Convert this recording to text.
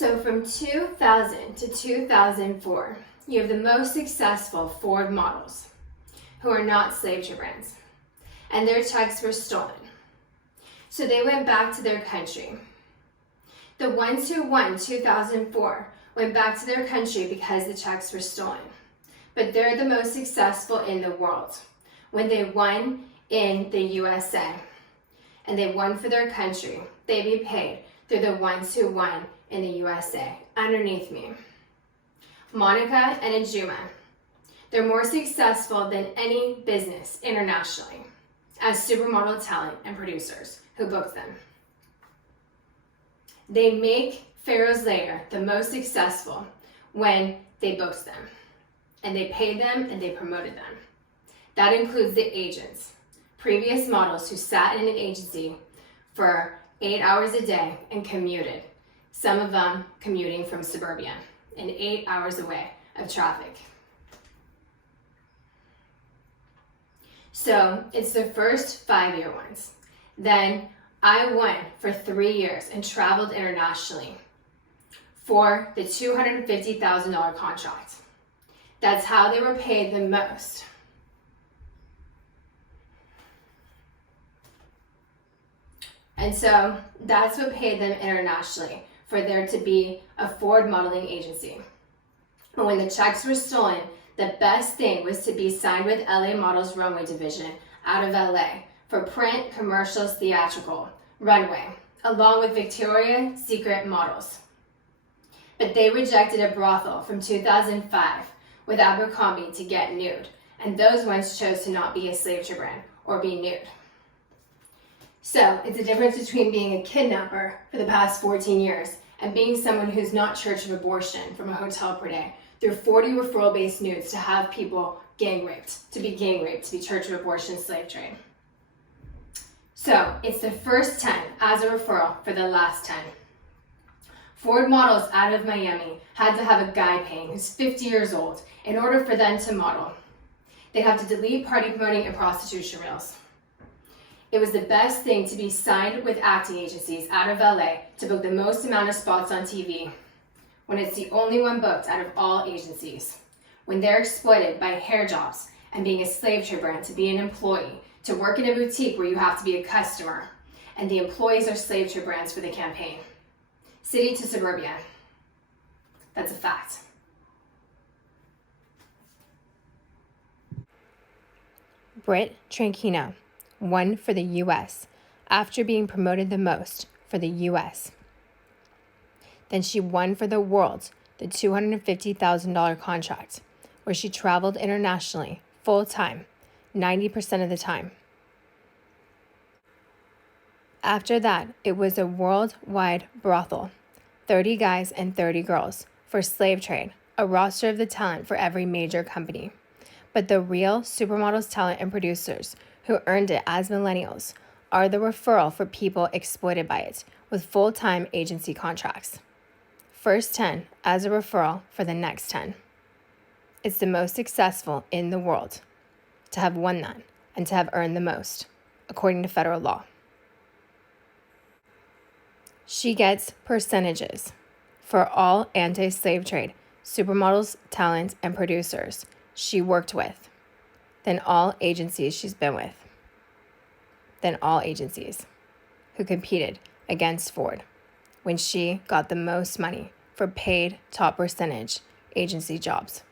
So from 2000 to 2004, you have the most successful Ford models who are not slave trade brands, and their checks were stolen. So they went back to their country. The ones who won 2004 went back to their country because the checks were stolen. But they're the most successful in the world when they won in the USA and they won for their country. They be paid. They're the ones who won in the USA. Underneath me, Monica and Ajuma. They're more successful than any business internationally as supermodel talent and producers who booked them. They make Pharaoh's Lair the most successful when they booked them, and they paid them and they promoted them. That includes the agents, previous models who sat in an agency for 8 hours a day and commuted, some of them commuting from suburbia and 8 hours away of traffic. So it's the first 5-year ones. Then I won for 3 years and traveled internationally for the $250,000 contract. That's how they were paid the most. And so that's what paid them internationally, for there to be a Ford modeling agency. But when the checks were stolen, the best thing was to be signed with LA Models Runway Division out of LA for print, commercials, theatrical, runway, along with Victoria's Secret models. But they rejected a brothel from 2005 with Abercrombie to get nude, and those ones chose to not be a slave trade brand or be nude. So it's a difference between being a kidnapper for the past 14 years and being someone who's not Church of Abortion from a hotel per day through 40 referral-based nudes to have people gang raped, to be Church of Abortion slave trade. So it's the first 10 as a referral for the last 10. Ford models out of Miami had to have a guy paying who's 50 years old in order for them to model. They have to delete party promoting and prostitution reels. It was the best thing to be signed with acting agencies out of LA to book the most amount of spots on TV when it's the only one booked out of all agencies. When they're exploited by hair jobs and being a slave trade brand to be an employee, to work in a boutique where you have to be a customer, and the employees are slave trade brands for the campaign. City to suburbia. That's a fact. Britt Tranquino won for the U.S. after being promoted the most for the U.S. Then she won for the world the $250,000 contract, where she traveled internationally full-time, 90% of the time. After that, it was a worldwide brothel, 30 guys and 30 girls for slave trade, a roster of the talent for every major company. But the real supermodels, talent, and producers who earned it as millennials are the referral for people exploited by it with full-time agency contracts. First 10 as a referral for the next 10. It's the most successful in the world to have won that and to have earned the most, according to federal law. She gets percentages for all anti-slave trade supermodels, talent, and producers she worked with, than all agencies she's been with, than all agencies who competed against Ford when she got the most money for paid top percentage agency jobs.